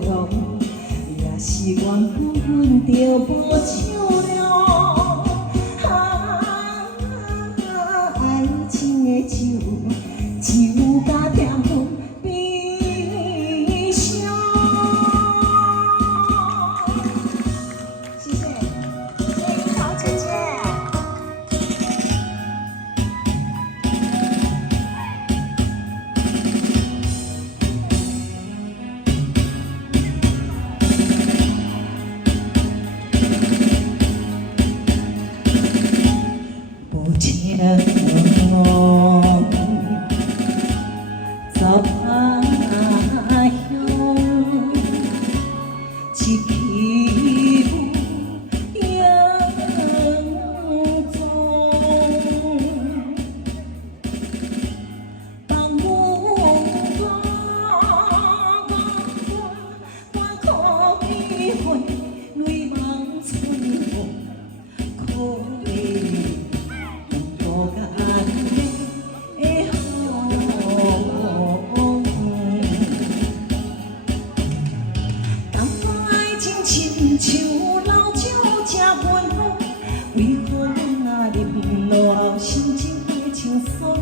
向，也是缘分着无笑了。爱情的酒，酒甲甜分悲伤。谢谢，谢谢樱桃姐姐。情十八乡，一起扬州，放我可比花，泪望春风，可比。亲像老酒吃温风，为何阮若饮落后，心情会清爽？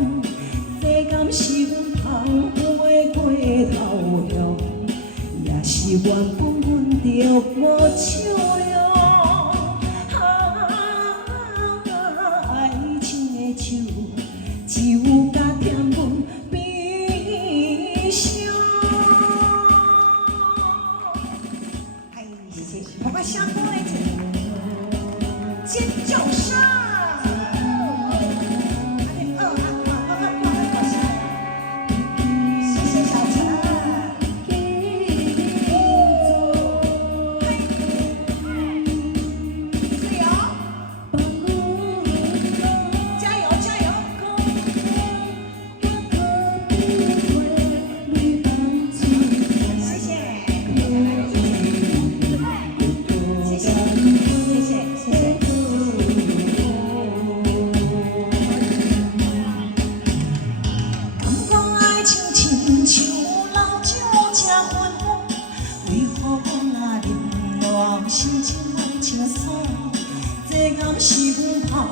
这敢是阮捧杯过头向，也是缘分阮着无笑了。爱情的酒，酒甲甜分悲伤。我们下播来尖叫声。谢谢小陈。自由，加油加油！谢谢。心情会清爽，这敢是阮捧